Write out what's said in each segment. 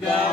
God.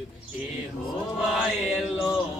to Jehovah alone.